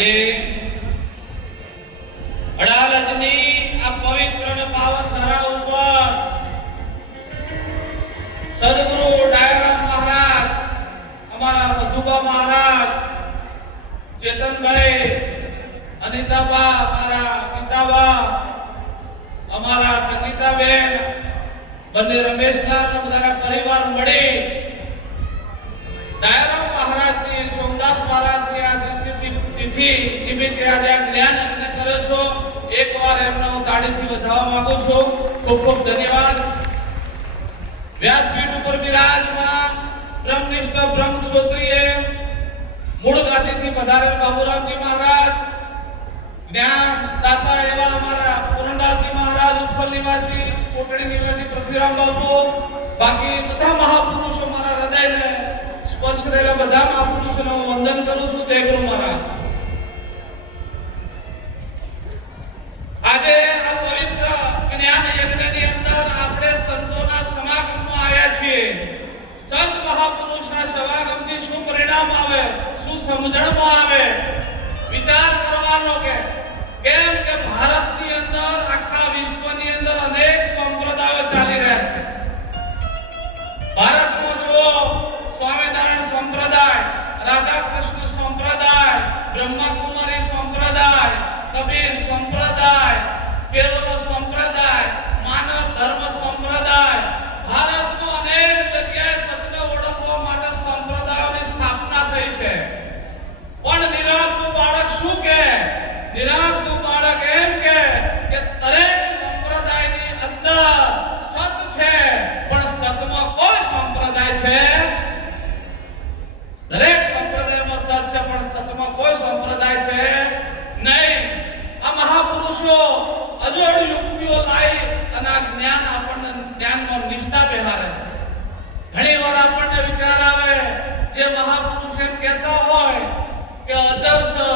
આજે અડાલજની આ પવિત્ર અને પાવન ધરા ઉપર સદગુરુ ડાયરામ મહારાજ, અમારા મધુબા મહારાજ, ચેતનભાઈ, અનિતાબા, અમારા પિતાબા, અમારા સંગીતાબેન, બંને રમેશલાલ બધાના પરિવાર મળી ડાયરામ મહારાજની, સોમદાસ મહારાજની આ તિથિ નિમિત્તે આજે આ જ્ઞાન યજ્ઞ કર્યો છો. એકવાર એમને હું તાળીથી વધાવવા માંગુ છું. ખૂબ ખૂબ ધન્યવાદ. વ્યાસપીઠ ઉપર બિરાજમાન બ્રહ્મનિષ્ઠ બ્રહ્મક્ષોત્રીય મૂળ ગાદીથી પધારેલ બાબુરામજી મહારાજ, જ્ઞાન દાતા એવા અમારા પૂર્ણદાસજી મહારાજ, ઉત્પલ નિવાસી, કોટડી નિવાસી પૃથ્વીરામ બાબુ, બાકી બધા મહાપુરુષો, મારા હૃદયને સ્પર્શ રહેલા બધા મહાપુરુષોને હું વંદન કરું છું. જય ગુરુ મહારાજ. આજે આ પવિત્ર જ્ઞાન યજ્ઞની અંદર આપણે સંતોના સમાગમમાં આવ્યા છીએ. સંત મહાપુરુષના સમાગમથી શું પરિણામ આવે, શું સમજણમાં આવે, વિચાર કરવાનો કે કેમ કે ભારતની અંદર, આખા વિશ્વની અંદર અનેક સંપ્રદાયો ચાલી રહ્યા છે. ભારતમાં જુઓ, સ્વામિનારાયણ સંપ્રદાય, રાધા કૃષ્ણ સંપ્રદાય, બ્રહ્માકુમારી સંપ્રદાય, કબીર સંપ્રદાય, કેવલ સંપ્રદાય, માનવ ધર્મ સંપ્રદાય. ભારતમાં અનેક જગ્યાએ સત્યને ઓળખવા માટે સંપ્રદાયોની સ્થાપના થઈ છે. પણ નિરાંતનું બાળક શું કહે? નિરાંતનું બાળક એમ કે દરેક સંપ્રદાયની અંદર સત છે, પણ સતમાં કોઈ સંપ્રદાય છે, દરેક સંપ્રદાયમાં સત છે, પણ સતમાં કોઈ સંપ્રદાય છે નહીં. આ મહાપુરુષો અજોડ યુક્તિઓ લાવી અને આ જ્ઞાન આપણને જ્ઞાનમાં નિષ્ઠા બેહારે છે. ઘણી વાર આપણને વિચાર આવે, જે મહાપુરુષ એમ કહેતા હોય કે અજર છે,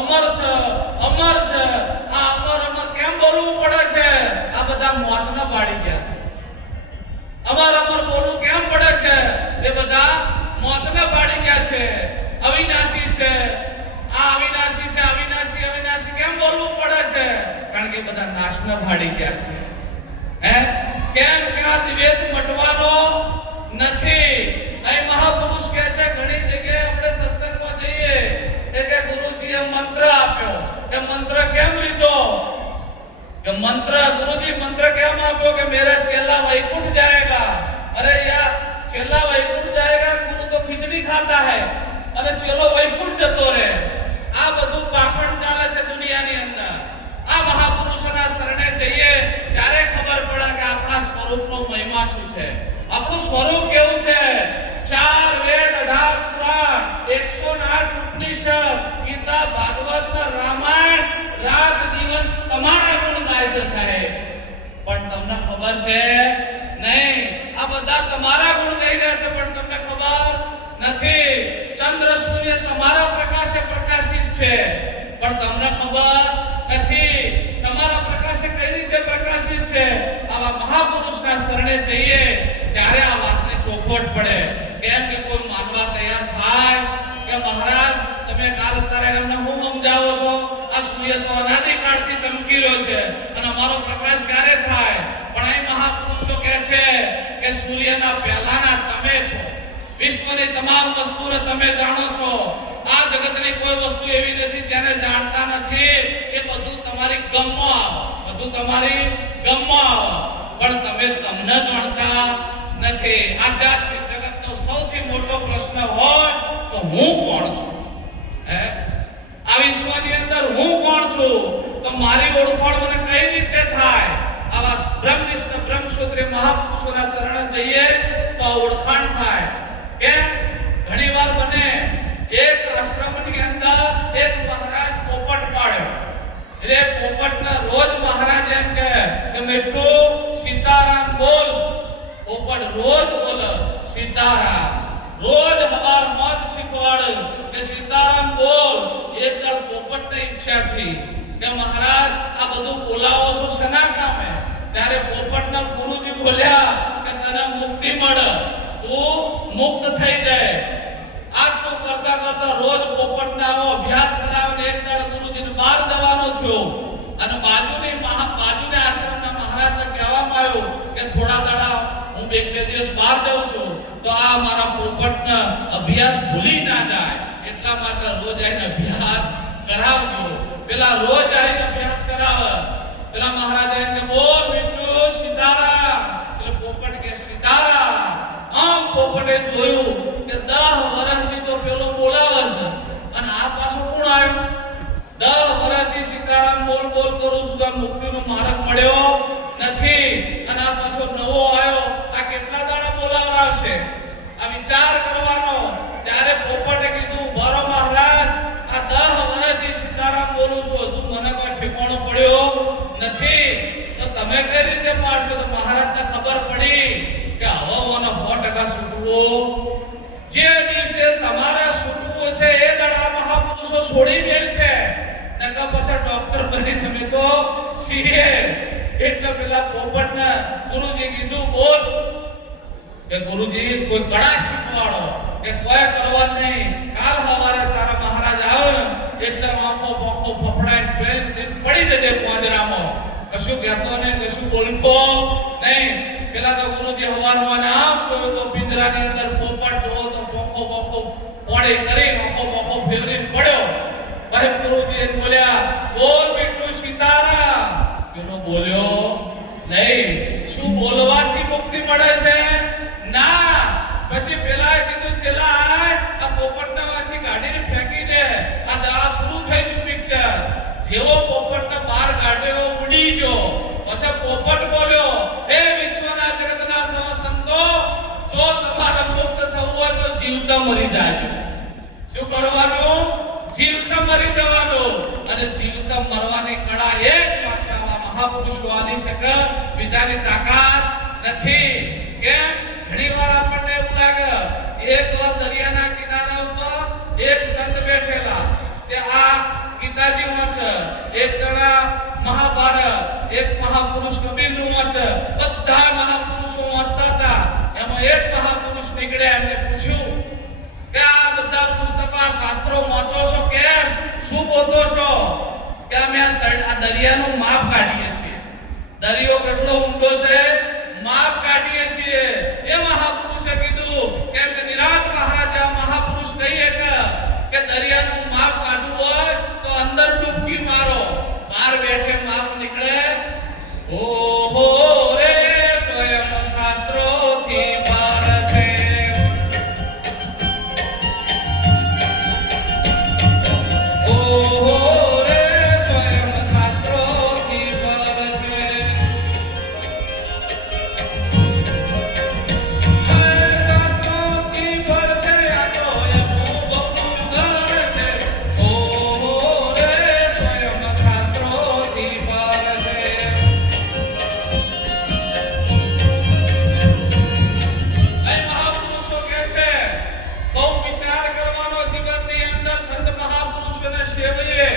અમર છે, અમર છે, આ અમર અમર કેમ બોલવું પડે છે? આ બધા મોતને બાળી ગયા છે. અમર અમર બોલવું કેમ પડે છે? એ બધા મોતને બાળી ગયા છે. અવિનાશી છે, આ અવિનાશી છે, અવિનાશી અવિનાશી કેમ બોલવું પડે છે? કારણ કે બધા નાશને ભાડી ગયા છે. કેમ કે આ દ્વૈત મટવાનો નથી. અહીં મહાપુરુષ કહે છે, ઘણી જગ્યાએ આપણે સત્સંગમાં જઈએ કે ગુરુજીએ મંત્ર આપ્યો. એ મંત્ર કેમ લીધો? કે મંત્ર, ગુરુજી મંત્ર કેમ આપ્યો કે મેરા ચેલા વૈકુંઠ જાયેગા. અરે યાર, ચેલા વૈકુંઠ જાયેગા, ગુરુ તો ખીચડી ખાતા હૈ અને ચેલો વૈકુંઠ જતો રહે. આ બધું પાખંડ ચાલે છે દુનિયાની અંદર. આ મહાપુરુષોના શરણે જઈએ ત્યારે ખબર પડે કે આપણા સ્વરૂપનો મહિમા શું છે, આપણું સ્વરૂપ કેવું છે. 4 વેદ, 18 પુરાણ, 108 ઉપનિષદ, ગીતા, ભાગવત, રામાયણ, રાત દિવસ તમારા ગુણ ગાય છે સાહેબ. પણ તમને ખબર છે નહીં, આ બધા તમારા ગુણ ગાઈ રહ્યા છે, પણ તમને ખબર નથી. ચંદ્ર સૂર્ય તમારા પ્રકાશે પ્રકાશિત છે, પણ તમને ખબર નથી તમારા પ્રકાશે કઈ રીતે પ્રકાશિત છે. આવા મહાપુરુષના શરણે જઈએ ત્યારે આ વાતને ચોખવટ પડે. કેમ કે કોઈ માનવા તૈયાર થાય કે મહારાજ તમે કાલ તારે એમને હું સમજાવો છો? આ સૂર્ય તો અનાદિકાળથી ચમકી રહ્યો છે અને અમારો પ્રકાશ ક્યારે થાય? પણ અહીં મહાપુરુષો કહે છે કે સૂર્યના પહેલાના તમે છો. વિશ્વની તમામ વસ્તુને તમે જાણો છો. આ જગતની કોઈ વસ્તુ એવી નથી જેને જાણતા નથી. એ બધું તમારી ગમમાં આવે, બધું તમારી ગમમાં આવે, પણ તમે તમને જાણતા નથી. આધ્યાત્મિક જગતનો સૌથી મોટો પ્રશ્ન હોય તો હું કોણ છું? આ વિશ્વની અંદર હું કોણ છું? તો મારી ઓળખાણ મને કઈ રીતે થાય? આવા બ્રહ્મનિષ્ઠ બ્રહ્મક્ષોત્રીય મહાપુરુષોના ચરણે જઈએ તો ઓળખાણ થાય. કેમ? ઘણી વાર બને એક આશ્રમની અંદર એક મહારાજ પોપટ પાડ્યો. એટલે પોપટને રોજ મહારાજ એમ કહે કે મીઠું સીતારામ બોલ. પોપટ રોજ બોલે સીતારામ, રોજ હવાર મત શીખવાડે કે સીતારામ બોલ. એક દળ પોપટને ઈચ્છા થઈ કે મહારાજ આ બધું બોલાવો છો શેના કામે? ત્યારે પોપટના ગુરુજી બોલ્યા કે તને મુક્તિ મળે, તું મુક્ત થઈ જાય. આટલું કરતા કરતા રોજ પોપટને આવો અભ્યાસ કરાવીને એક બહાર જવાનો થયો અને બાજુના આશ્રમના મહારાજને કહેવામાં આવ્યું કે થોડા દાડા હું બે દિવસ બહાર જાઉં છું તો આ મારા પોપટનો અભ્યાસ ભૂલી ના જાય એટલા માટે રોજ આવીને અભ્યાસ કરાવજો. પેલા રોજ આવીને અભ્યાસ કરાવે. પેલા મહારાજ આવીને બોલ મીઠુ સીતારામ. એટલે પોપટ કે સીતારામ. આમ પોપટે જોયું કે 10 વર્ષથી તો પેલો બોલાવે છે અને આ પાછો કોણ આવ્યો? 10 વર્ષથી સીતારામ બોલ બોલ કરું છું તો મુક્તિનો માર્ગ મળ્યો નથી અને આ પાછો નવો આવ્યો. આ કેટલા દાડા બોલાવરાવશે? આ વિચાર કરવાનો. ત્યારે પોપટે કીધું બરો મહારાજ આ 10 વર્ષથી સીતારામ બોલું છું હજુ મને કોઈ ઠેકાણો પડ્યો નથી તો તમે કઈ રીતે પાડશો? તો મહારાજને ખબર પડી કે હવે મને 100% છૂટવું. જે દિવસે તમારે છૂટવું છે એ દડા મહાપુરુષો છોડી મેલ છે નકર પછી ડોક્ટર બની તમે તો સીએ. એટલે પેલા પોપટને ગુરુજી કીધું બોલ કે ગુરુજી કોઈ કળા શીખવાડો કે કોઈ કરવા નહીં. કાલ સવારે તારા મહારાજ આવે એટલે આંખો પાંખો ફફડાઈને પડી જજે પાંજરામાં. કશું કહેતો નહીં કશું બોલતો નહીં. પેલા તો ગુરુજી સવારમાં આમ જોયું તો પિંજરાની અંદર પોપટ જોવો તો પાંખો પાંખો પોડે કરી આંખો પાંખો ફેરવીને પડ્યો. ભાઈ ગુરુજી બોલ્યા બોલ મીઠુ સીતારામ. પેલો બોલ્યો નહીં. શું બોલવાથી મુક્તિ મળે છે? ના. પછી પેલા કીધું છેલ્લા આ પોપટનામાંથી કાઢીને ફેંકી દે. આ પૂરું થઈ ગયું પિક્ચર. જેવો પોપટને બહાર કાઢ્યો ઉડી ગયો. પછી પોપટ બોલ્યો હે વિશ્વના જગતના સંતો જો તમારે મુક્ત થવું હોય તો જીવતા મરી જાજો. શું કરવાનું? જીવતા મરી જવાનું. અને જીવતા મરવાની કળા એકમાત્ર આવા મહાપુરુષો આલી શકે. બીજાની તાકાત નથી. કેમ? ઘણીવાર આપણને એવું લાગે એક વાર દરિયાના કિનારા ઉપર એક સંત બેઠેલા તે આ ગીતાજી વાંચ એક દડા મહાભારત એક મહાપુરુષ કબીરનું વાંચ બધા મહાપુરુષો વાંચતા હતા. એમાં એક મહાપુરુષ નીકળ્યા. એમને પૂછ્યું કે આ બધા પુસ્તકો શાસ્ત્રો વાંચો છો કેમ? શું બોતો છો? કે અમે આ દરિયાનું માપ કાઢીએ છીએ. દરિયો કેટલો ઊંડો છે માપ કાઢીએ છીએ. એ મહાપુરુષે કીધું કેમ કે નિરાત મહારાજે આ મહાપુરુષ કહીએ કે દરિયાનું માપ કાઢવું હોય તો અંદર ડૂબકી મારો. બહાર બેઠે માપ નીકળે. ઓહો રે સ્વયં શાસ્ત્રોથી પાર છે. ઓહો રે સ્વયં શાસ્ત્રોથી પાર છે. શાસ્ત્રોથી પર છે આ તો અનુભવનું ઘર છે. ઓહો રે સ્વયં શાસ્ત્રોથી પર છે. અહીં મહાપુરુષો કહે છે બહુ વિચાર કરવાનો જીવનની અંદર. સંત મહાપુરુષોને સેવીએ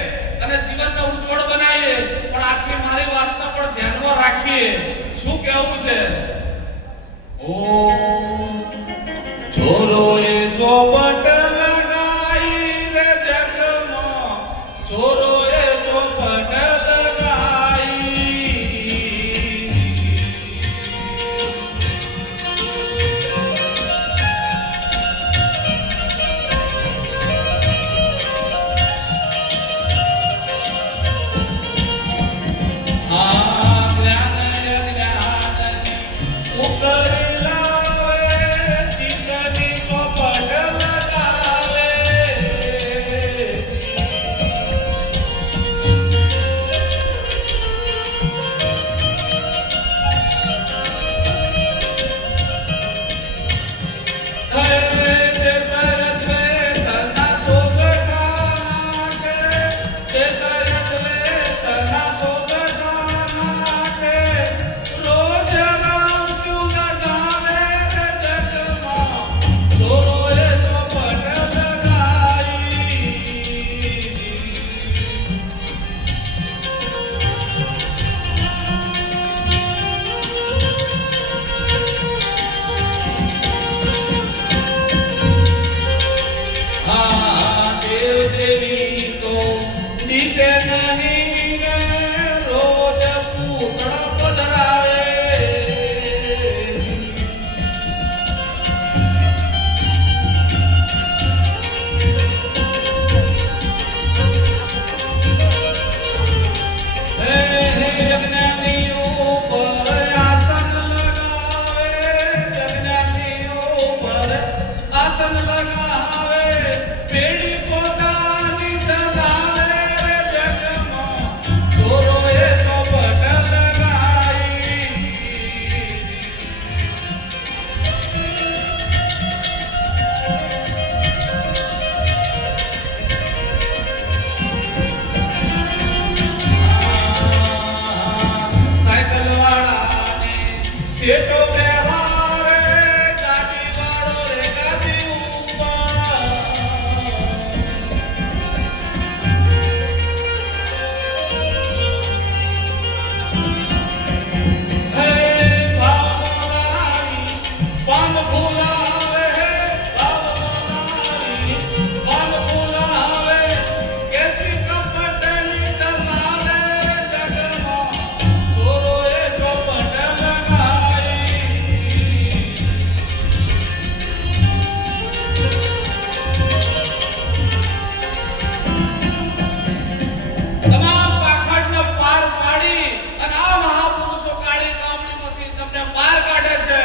અને જીવનને ઉજ્જવળ બનાવીએ પણ આખી મારી વાતને પણ ધ્યાનમાં રાખીએ. શું કહેવું છે? ઓ ચોરોએ ચોપટ લગાઈ રે જગમાં. ચોરોએ ચોપટ લગાઈ. આ જ્ઞાન અજ્ઞાનની ઉકળી લાવે. બેટો બેહારે ગાડી વાળો રે ગાદી ઉપર હે ભાવ મોલારી પન ભૂલાવે હે ભાવ મોલારી પન ભૂલાવે કેચી કપટની ચલાવે રે જગમાં ચોરોએ ચોપટ લગાઈ તમામ પાખંડને પાર પાડી અને આ મહાપુરુષો કાળી કામણીમાંથી તમને પાર કાઢે છે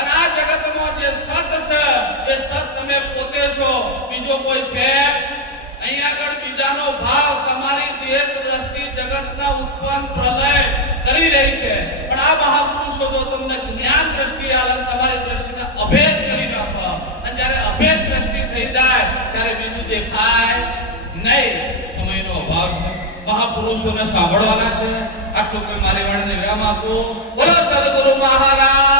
અને આ જગતમાં જે સત છે એ સત તમે પોતે છો, બીજો કોઈ છે અહીં આગળ બીજાનો ભાવ તમારી દેહ દ્રષ્ટિ જગતના ઉત્પન્ન પ્રલય કરી રહી છે, પણ આ મહાપુરુષો જો તમને જ્ઞાન દ્રષ્ટિ આલે તમારી દ્રષ્ટિને અભેદ કરી નાખે અને જ્યારે અભેદ દ્રષ્ટિ થઈ જાય ત્યારે બીજું દેખાય નહીં. સમયનો અભાવ છે, મહાપુરુષોને સાંભળવાના છે. આટલું કોઈ મારી વાણીને વિરામ આપો. બોલો સદગુરુ મહારાજ